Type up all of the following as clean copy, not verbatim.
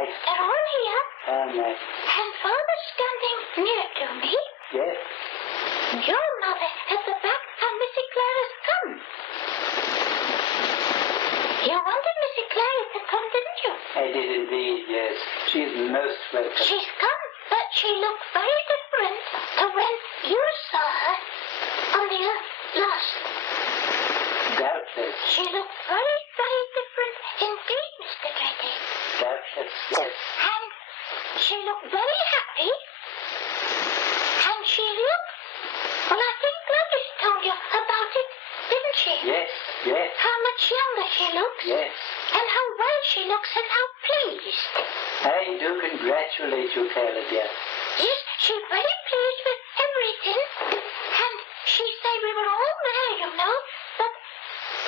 Right. They're all here. Oh, no. And Father's standing near to me. Yes. Your mother at the back and Missy Clara's come. You wanted Missy Clara to come, didn't you? I did indeed, yes. She's most welcome. She's come, but she looked very different to when you saw her on the earth last. Doubtless. She looked very, very different indeed, Mr. Grady. Doubtless, yes. And she looked very happy. And she looked... Well, I think Gladys told you about it, didn't she? Yes, yes. How much younger she looks. Yes. And how well she looks and how pleased. I do congratulate you, Clara, dear. Yes, she's very pleased with everything. And she said we were all there, you know, but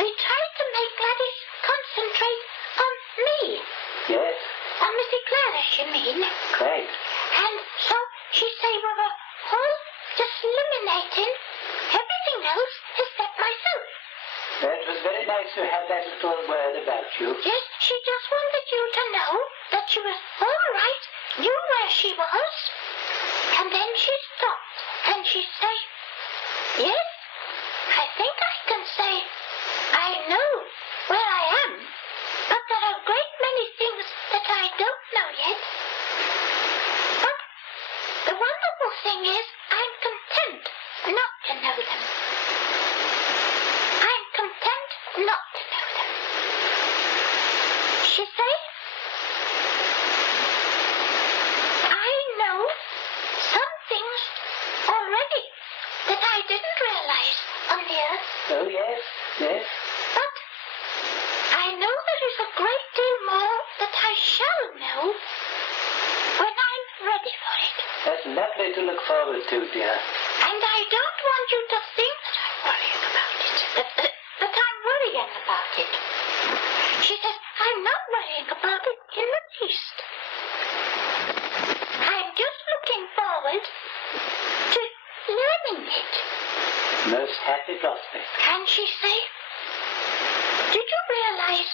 we tried to make Gladys concentrate on me. Yes. On Missy Clara, you mean. Quite. And so she said we were all just eliminating everything else except myself. It was very nice to have that little word about you. Yes, she just wanted you to know that she was all right, knew where she was. And then she stopped and she said, yes, I think I can say I know where I am, but there are a great many things that I don't know yet. But the wonderful thing is I'm content not to know them. I'm content not to know them. She said, I know some things already that I didn't realize on the earth. Oh, yes, yes. But I know there is a great deal more that I shall know when I'm ready for it. That's lovely to look forward to, dear. And I don't want you to think that I'm worrying about it. That I'm worrying about it. She says, I'm not worrying about it in the least. I'm just looking forward to learning it. Most happy prospect. And she say, did you realize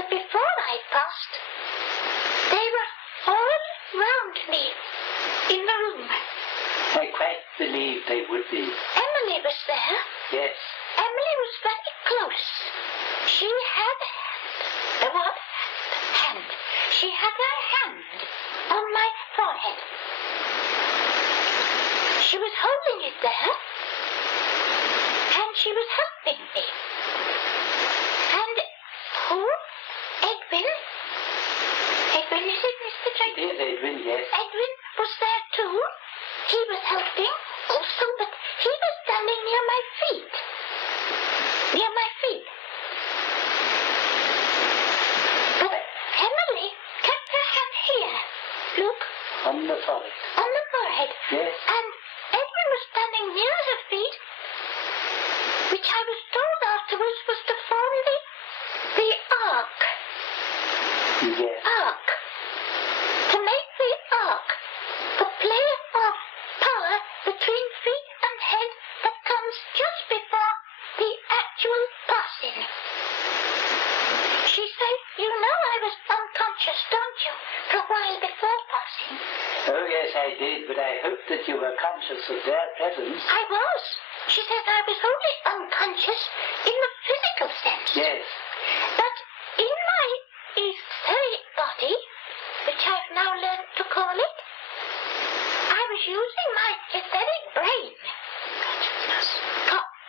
that before I passed, they were all round me in the room? I quite believed they would be. Emily was there. Yes. Emily was very close. She had a hand. The word hand. She had her hand on my forehead. She was holding it there, and she was helping me. And who? Edwin? Edwin, is it, Mr. Drake? It is Edwin, yes. Edwin was there too. He was helping also, but he was standing near my feet. Near my feet. But Emily kept her hand here. Look. On the forehead. On the forehead. Yes. And Edwin was standing near her feet, which I was told afterwards was to form the arc. Yes. Arc. To make the arc. The play of power between feet and head that comes just before the actual passing. She said, you know I was unconscious, don't you, for a while before passing? Oh, yes, I did, but I hoped that you were conscious of their presence. I was. She said I was only unconscious in the physical sense. Yes. But in my etheric body, which I've now learned to call it, I was using my etheric brain.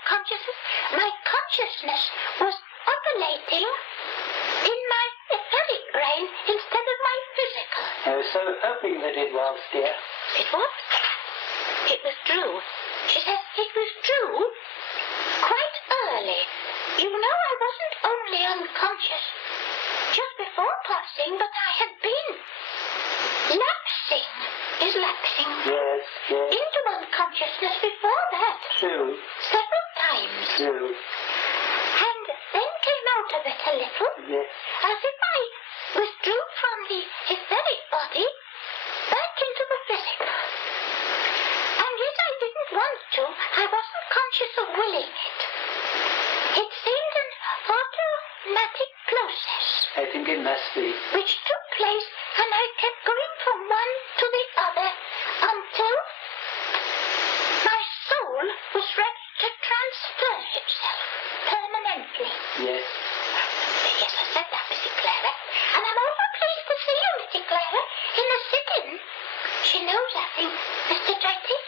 Consciousness. My consciousness was operating in my etheric brain instead of my physical. I was so hoping that it was, dear. It was? It was true. She says it was true quite early. You know, I wasn't only unconscious just before passing, but I had been lapsing. Is lapsing? Yes, yes. Into unconsciousness before that. True. Several times. True. And then came out of it a little. Yes. As if I withdrew from the etheric body back into the physical. And yet I didn't want to. I wasn't conscious of willing it. It seemed an automatic process. I think it must be. Which took place, and I kept going from one to the other until my soul was ready to transfer itself permanently. Yes. Yes, I said that, Missy Clara. And I'm also pleased to see you, Missy Clara, in the sit-in. She knows, I think, Mr. Tracy.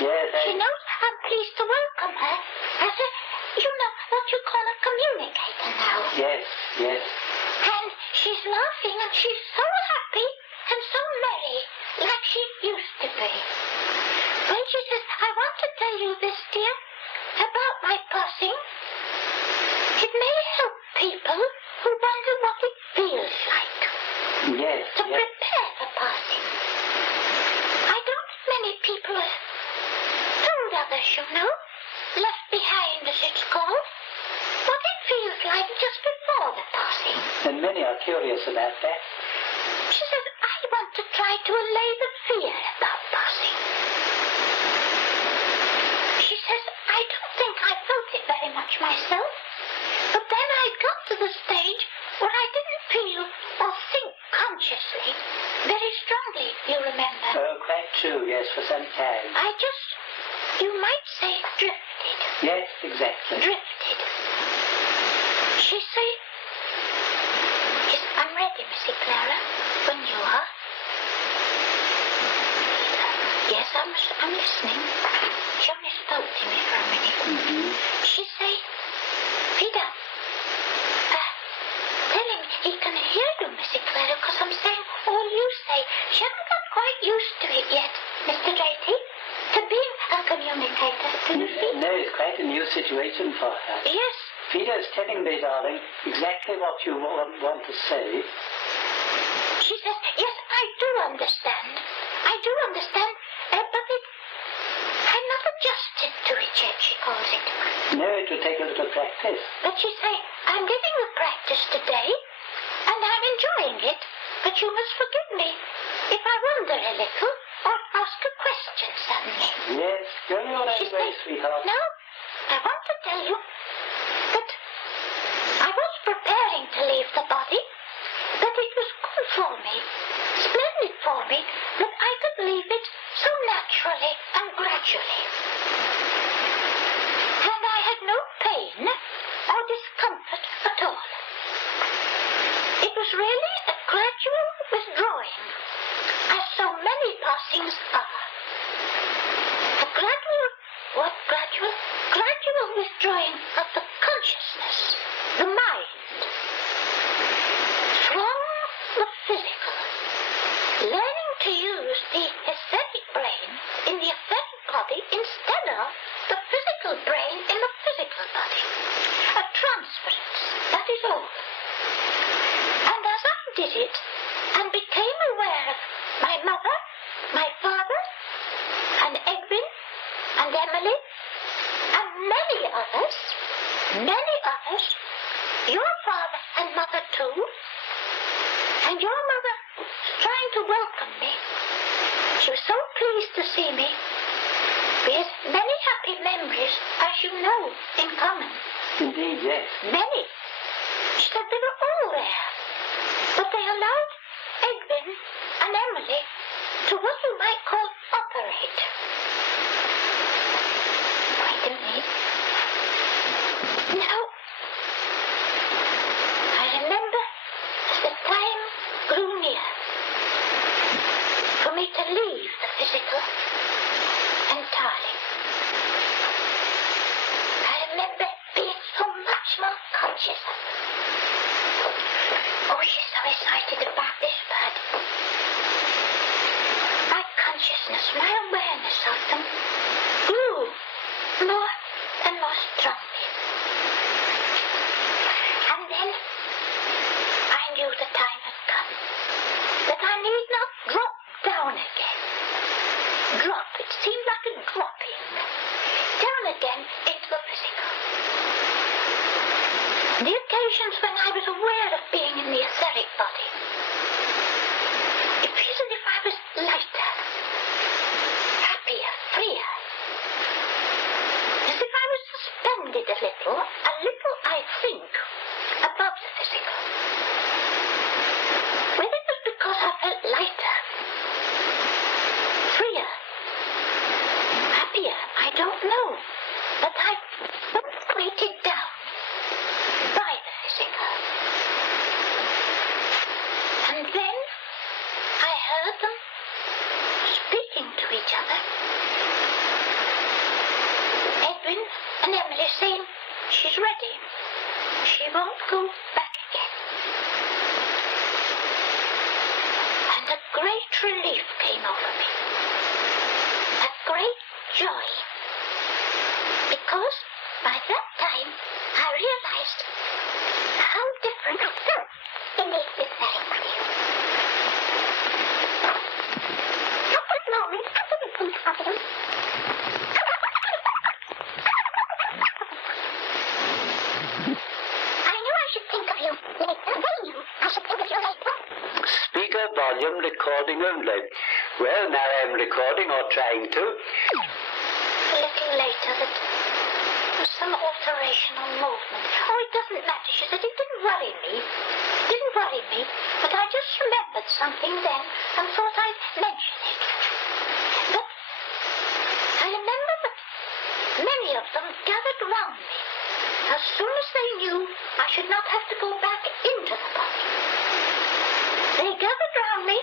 Yes, She knows I'm pleased to welcome her as a, what you call a communicator now. Yes, yes. And she's laughing and she's so happy and so merry, like she used to be. When she says, I want to tell you this, dear, about my passing, it may help people who wonder what it feels like Yes, to yes. prepare for passing. I don't many people have told others, left behind as it's called, what it feels like just before the passing. And many are curious about that. She says, I want to try to allay the fear about passing. She says, I don't think I felt it very much myself, but then I got to the stage where I didn't feel or think consciously very strongly, you remember. Oh, quite true, yes, for some time. I just, you might say, drifted. Yes, exactly. Drifted. She said, yes, I'm ready, Missy Clara, when you are. Yes, I'm listening. She only spoke to me for a minute. Mm-hmm. She said, Peter, tell him he can hear you, Missy Clara, because I'm saying all you say. She hasn't got quite used to it yet, Mr. J.T., to being a communicator, do you see? No, it's quite a new situation for her. Yes. Peter's telling me, darling, exactly what you want to say. She says, yes, I do understand. I do understand, but I'm not adjusted to it yet, she calls it. No, it will take a little practice. But she say, I'm giving the practice today, and I'm enjoying it, but you must forgive me if I wonder a little or ask a question suddenly. Yes, go your own She way, says, sweetheart. now, I want to tell you that I was preparing to leave the body, but it was good for me, splendid for me, that I could leave it so naturally and gradually. And I had no pain or discomfort at all. It was really a gradual withdrawing, as so many passings are. A gradual withdrawing of the consciousness, the mind, from the physical, learning to use the aesthetic brain in the aesthetic body instead of the physical brain in the physical body. A transference, that is all. And as I did it, and became aware of my mother, my father, and Egbin, and Emily, and many others, your father and mother too, and your mother trying to welcome me. She was so pleased to see me. We had many happy memories, as you know, in common. Indeed, yes. Many. She said they were all there. But they allowed Egbin and Emily to what you might call operate. Wait a minute. Now, I remember as the time grew near for me to leave the physical entirely. I remember being so much more conscious of them. Oh, she's so excited about this part. My consciousness, my awareness of them grew more and more strongly. And then I knew the time had come, that I need not drop down again. Drop, it seemed like a dropping down again into the physical. The occasions when I was aware of being in the etheric body, it feels as if I was lighter, happier, freer. As if I was suspended a little, I think, above the physical. Whether it was because I felt don't know, but I was weighted down by the physical. And then I heard them speaking to each other. Edwin and Emily saying she's ready. She won't go back again. And a great relief came over me. A great joy. Because by that time I realized how different Indeed, it's very funny. Just a moment, I didn't think of you. I knew I should think of you later. They knew I should think of you later. Speaker volume recording only. Well, now I'm recording or trying to. A little later that there was some alteration on movement. Oh, it doesn't matter, she said. It didn't worry me. It didn't worry me, but I just remembered something then and thought I'd mention it. But I remember that many of them gathered round me as soon as they knew I should not have to go back into the body. They gathered round me,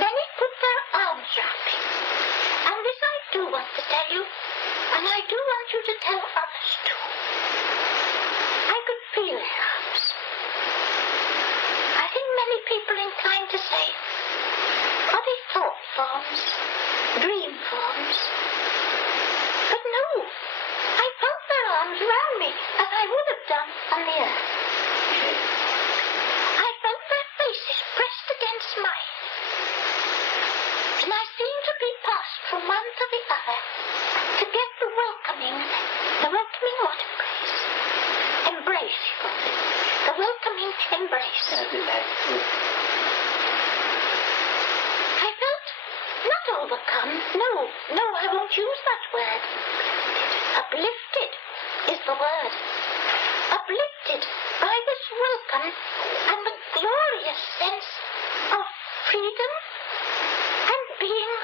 many put their arms round me. And this I do want to tell you, and I do want you to tell others too. I could feel their arms. I think many people inclined to say, are they thought forms, dream forms? But no, I felt their arms round me as I would have done on the earth. I felt their faces pressed against mine. And I seemed to be passed from one to the other to get the welcoming what embrace? Embrace, you call it. The welcoming embrace. I felt not overcome. No, I won't use that word. Uplifted is the word. Uplifted by this welcome and the glorious sense of freedom and being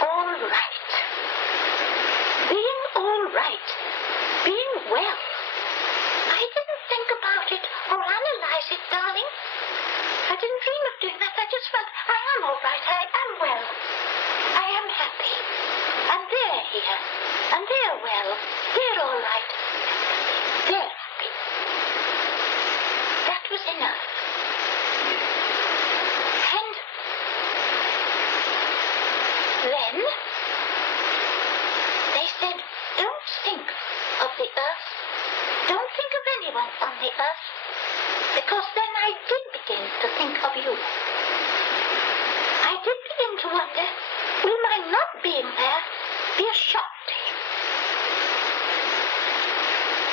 all right. Being all right. Being well. I didn't think about it or analyze it, darling. I didn't dream of doing that. I just felt I am all right. I am well. I am happy. And they're here. And they're well. They're all right. They're happy. That was enough. And then they said, don't think of the earth. Don't think of anyone on the earth. Because then I did begin to think of you. I did begin to wonder, will my not being there be a shock to him?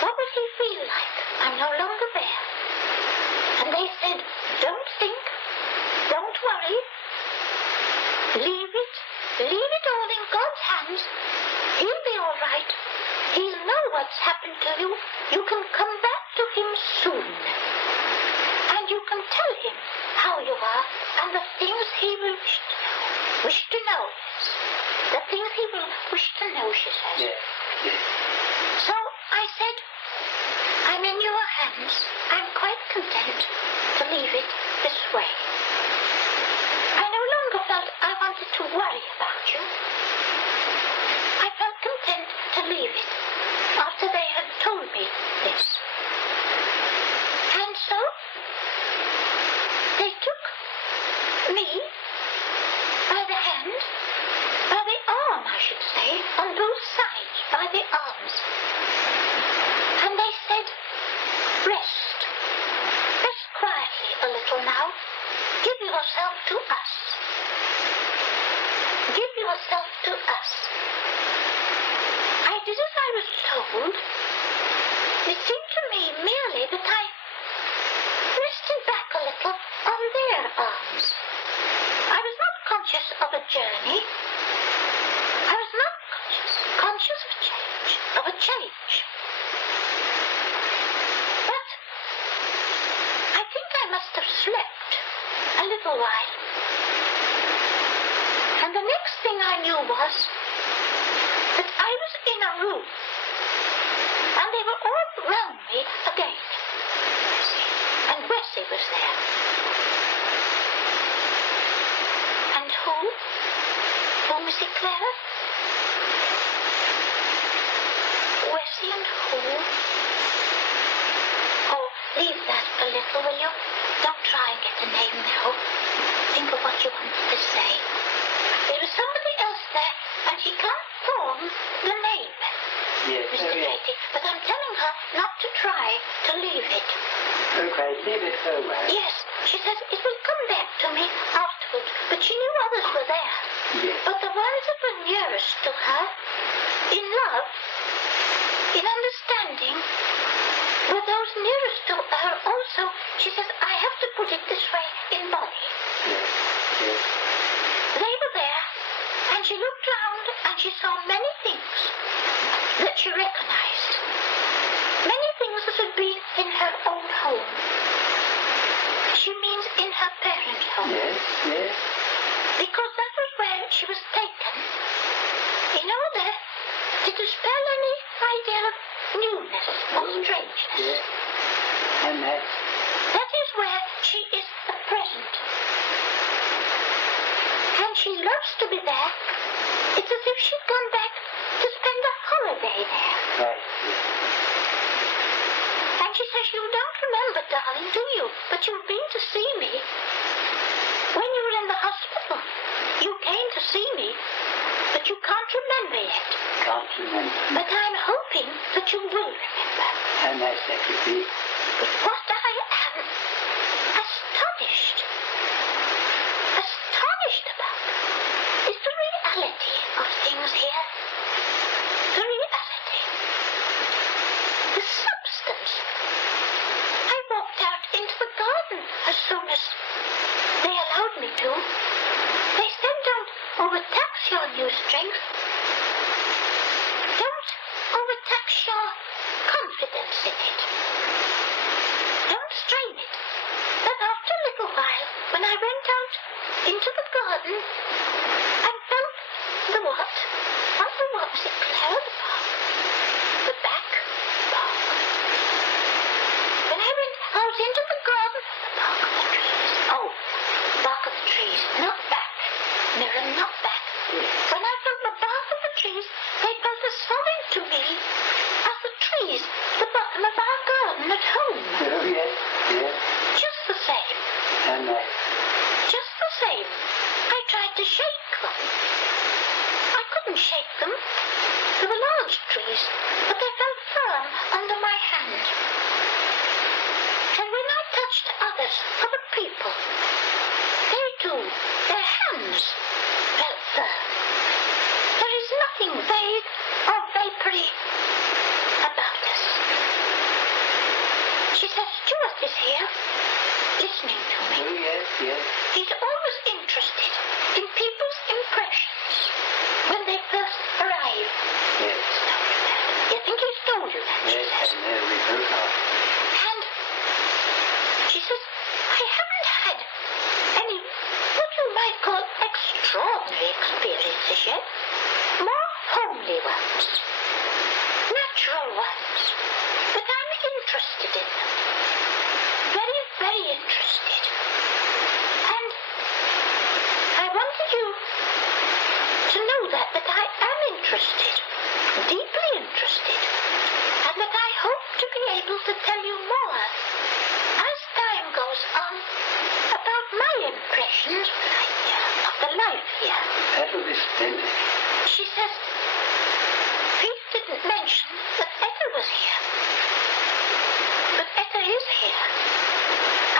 What would he feel like? I'm no longer there. And they said, don't think, don't worry, leave it all in God's hands. He'll be all right. He'll know what's happened to you. You can come back to him soon. And you can tell him how you are and the things he will wish to know. The things he will wish to know, she says. Yeah. So I said, I'm in your hands. I'm quite content to leave it this way. I no longer felt I wanted to worry about you. I felt content to leave it after they had told me this. And so they took me by the hand, by the arm, I should say, on both sides, by the arms. And they said, rest. Rest quietly a little now. Give yourself to us. Give yourself to us. I did as I was told. It seemed to me merely that I rested back a little on their arms. I was not conscious of a journey. I was not conscious of a change. But I think I must have slept a little while. And the next thing I knew was that I was in a room Clara? Wessie and who? Oh, leave that a little, will you? Don't try and get the name now. Think of what you wanted to say. There was somebody else there, and she can't form the name. Yes, Mr. Grady, but I'm telling her not to try to leave it. Okay, leave it for a while. Yes, she says it will come back to me afterwards, but she knew others were there. Yes. But the ones that were nearest to her, in love, in understanding, were those nearest to her also. She says, I have to put it this way, in body. Yes, yes. They were there, and she looked round, and she saw many things that she recognized. Many things that had been in her own home. She means in her parents' home. Yes, yes. Because that was where she was taken. In order to dispel any idea of newness or strangeness. Yes. And that is where she is at present. And she loves to be there. It's as if she'd gone back to spend a holiday there. right. And she says, you don't remember, darling, do you? But you've been to see me. When you were in the hospital, you came to see me, but you can't remember yet. Can't remember. But I'm hoping that you will remember. How nice that would be. But what I am astonished about is the reality of things here. The reality. The substance. I walked out into the garden as soon as they allowed me to. They said, don't overtax your new strength. Don't overtax your confidence in it. Don't strain it. But after a little while, when I went out into the garden and felt the what? Not the what was it, Clara? The bark. The back bark. When I went out into the garden, the bark of the trees. Oh, bark of the trees, not back. Mirror, not back. When I felt the bark of the trees, they felt as solid to me as the trees at the bottom of our garden at home. Oh, yes, yes. Just the same. And Just the same. I tried to shake them. I couldn't shake them. They were large trees, but they felt firm under my hand. And when I touched others, other people, they too, their hands felt firm. There is nothing vague or vapory about us. She says, Stuart is here, listening to me. oh, yes, yes. He's always interested in people's impressions when they first arrive. Yes. You think he's told you that? She Yes, says. I know, we both are. And she says, I haven't had any what you might call extraordinary experiences yet. More homely ones. Natural ones. But I'm interested in them. Very, very interested. And I wanted you to know that I am interested. Deeply interested. And that I hope to be able to tell you more as time goes on about my impressions of the life here. That will be splendid. She says, Pete didn't mention that Etta was here. But Etta is here.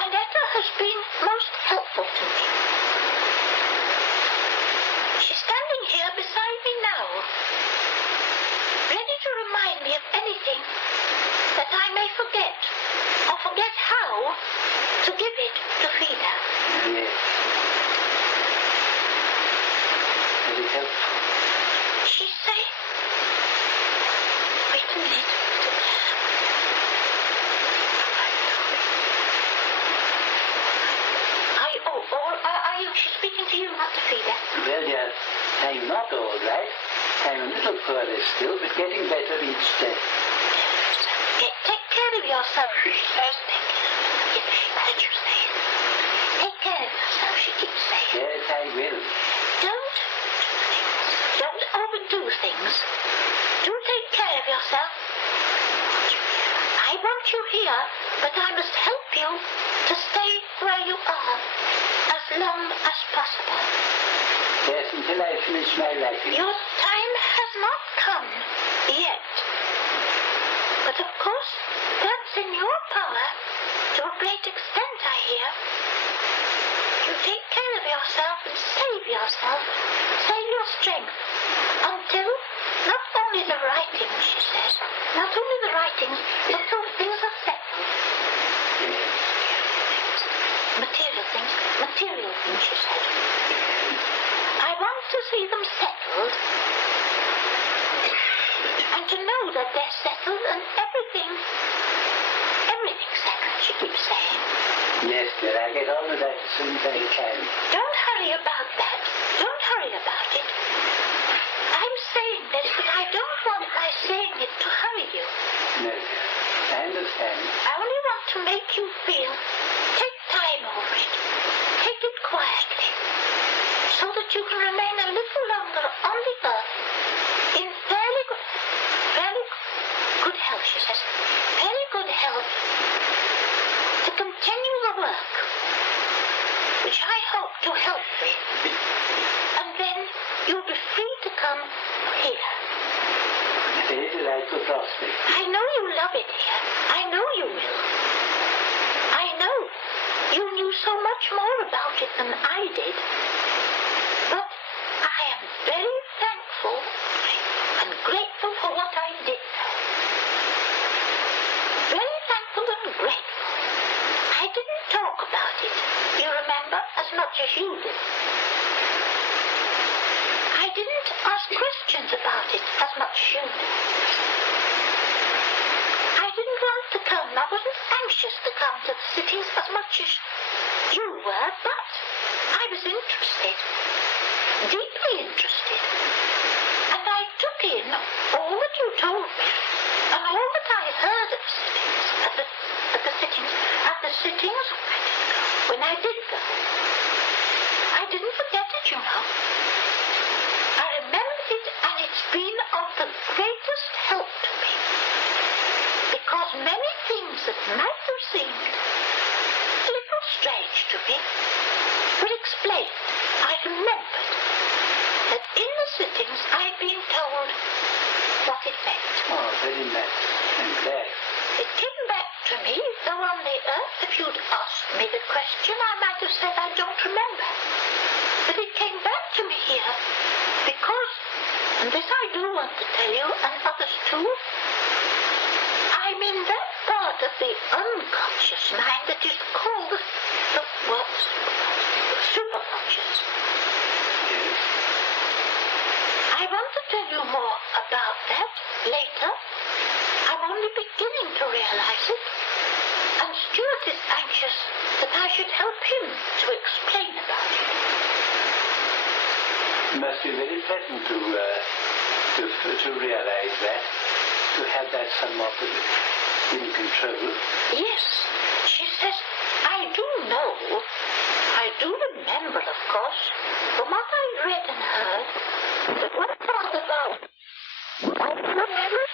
And Etta has been most helpful to me. She's standing here beside me now, ready to remind me of anything that I may forget, or forget how to give it to Frida. Yes. Very helpful. She say, wait a minute. Are you, she's speaking to you, not to Frida. Well, yes, I'm not all right. I'm a little poorly still, but getting better each day. Take care of yourself, she says. Yes, I heard you say it. Take care of yourself, she keeps saying. Yes, I will. Don't do things over do things. Do take care of yourself. I want you here, but I must help you to stay where you are as long as possible. Yes, until I finish my writing. Your time has not come yet. But of course, that's in your power to a great extent, I hear. You take care of yourself and save yourself. Save your strength until not only the writings, she says, not only the writings, but till things are settled. Material things, she said. I want to see them settled and to know that they're settled and everything's settled, she keeps saying. Yes, dear, I'll get on with that as soon as I can. Don't hurry about that. Don't hurry about it. I'm saying this, but I don't want my saying it to hurry you. No, dear, I understand. I only want to make you feel. Take time over it. Take it quietly, so that you can remain a little longer on the earth in fairly good health, she says. Very good health to continue the work, which I hope to help with. And then you'll be free to come here. It is a delightful prospect. I know you love it here. I know you will. I know you knew so much more about it than I did. But I am very thankful and grateful for what I did know. Very thankful and grateful. I didn't talk about it, you remember, as much as you did. I didn't ask questions about it as much as you did. I didn't want to come. I wasn't anxious to come to the sittings as much as you were, but I was interested, deeply interested. And I took in all that you told me and all that I heard at the sittings, when I did go. I didn't forget it, you know. I remembered it, and it's been of the greatest help to me. Because many things that might have seemed a little strange to me were explained. I remembered that in the sittings I'd been told what it meant. Oh, very nice. I'm glad. It came back to me, though on the earth, if you'd asked me the question, I might have said I don't remember. But it came back to me here because, and this I do want to tell you, and others too, I'm in that part of the unconscious mind that is called the superconscious. Yes. I want to tell you more about that later. I'm only beginning to realize it, and Stuart is anxious that I should help him to explain about it. It must be very pleasant to realize that, to have that somewhat in control. Yes, she says, I do know, I do remember, of course, from what I read and heard, that what part about I remember it.